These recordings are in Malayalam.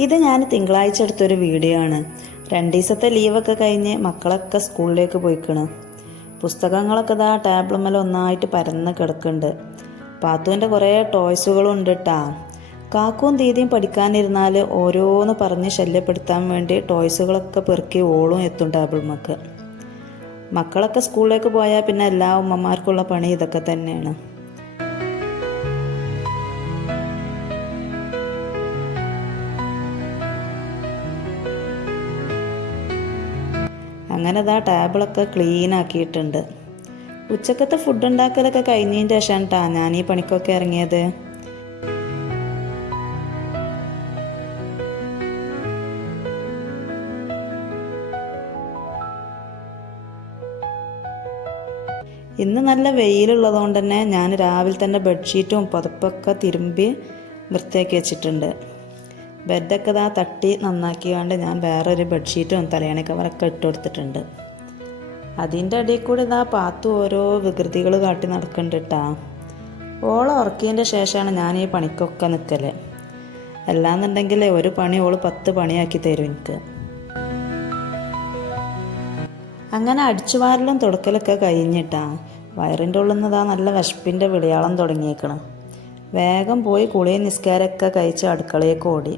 ഇത് ഞാൻ തിങ്കളാഴ്ച എടുത്തൊരു വീഡിയോ ആണ്. 2 ദിവസത്തെ ലീവൊക്കെ കഴിഞ്ഞ് മക്കളൊക്കെ സ്കൂളിലേക്ക് പോയിക്കണ്. പുസ്തകങ്ങളൊക്കെ ഇതാ ടേബിളുമ്മേൽ ഒന്നായിട്ട് പരന്ന് കിടക്കുന്നുണ്ട്. പാത്തുവിൻ്റെ കുറേ ടോയ്സുകളും ഉണ്ട് കേട്ടാ. കാക്കുവും ദീദിയും പഠിക്കാനിരുന്നാൽ ഓരോന്ന് പറഞ്ഞ് ശല്യപ്പെടുത്താൻ വേണ്ടി ടോയ്സുകളൊക്കെ പെറുക്കി ഓളും എത്തും ടേബിൾമക്ക്. മക്കളൊക്കെ സ്കൂളിലേക്ക് പോയാൽ പിന്നെ എല്ലാ ഉമ്മമാർക്കുള്ള പണി ഇതൊക്കെ തന്നെയാണ്. അങ്ങനെ ഇതാ ടേബിളൊക്കെ ക്ലീൻ ആക്കിയിട്ടുണ്ട്. ഉച്ചക്കത്തെ ഫുഡ് ഉണ്ടാക്കലൊക്കെ കഴിഞ്ഞതിന് ശേഷമാണ് കേട്ടോ ഞാൻ ഈ പണിക്കൊക്കെ ഇറങ്ങിയത്. ഇന്ന് നല്ല വെയിലുള്ളതുകൊണ്ട് തന്നെ ഞാൻ രാവിലെ തന്നെ ബെഡ്ഷീറ്റും പുതപ്പൊക്കെ തിരുമ്പി വൃത്തിയാക്കി വെച്ചിട്ടുണ്ട്. ബെഡൊക്കെ ഇതാ തട്ടി നന്നാക്കിയാണ്ട് ഞാൻ വേറൊരു ബെഡ്ഷീറ്റും തലയണ കവറൊക്കെ ഇട്ട് കൊടുത്തിട്ടുണ്ട്. അതിൻ്റെ ഇടയിൽ കൂടി ഇതാ പാത്തു ഓരോ വികൃതികൾ കാട്ടി നടക്കുന്നുണ്ട് കേട്ടാ. ഓളെ ഉറക്കിയതിൻ്റെ ശേഷമാണ് ഞാൻ ഈ പണിക്കൊക്കെ നിൽക്കൽ. അല്ലാന്നുണ്ടെങ്കിൽ ഒരു പണി ഓള് 10 പണിയാക്കി തരും എനിക്ക്. അങ്ങനെ അടിച്ചുവാരലും തുടക്കലൊക്കെ കഴിഞ്ഞിട്ടാ വയറിൻ്റെ ഉള്ളിൽ നിന്ന് ഇതാ നല്ല വിശപ്പിൻ്റെ വിളിയാളം തുടങ്ങിയേക്കണം. വേഗം പോയി കുളിയും നിസ്കാരമൊക്കെ കഴിച്ച് അടുക്കളയൊക്കെ ഓടി.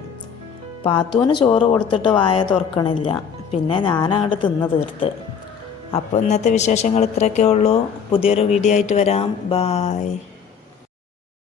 പാത്തുവിന് ചോറ് കൊടുത്തിട്ട് വായ തുറക്കണില്ല. പിന്നെ ഞാനങ്ങോട്ട് തിന്ന് തീർത്ത്. അപ്പോൾ ഇന്നത്തെ വിശേഷങ്ങൾ ഇത്രയൊക്കെ ഉള്ളൂ. പുതിയൊരു വീഡിയോ ആയിട്ട് വരാം. ബായ്.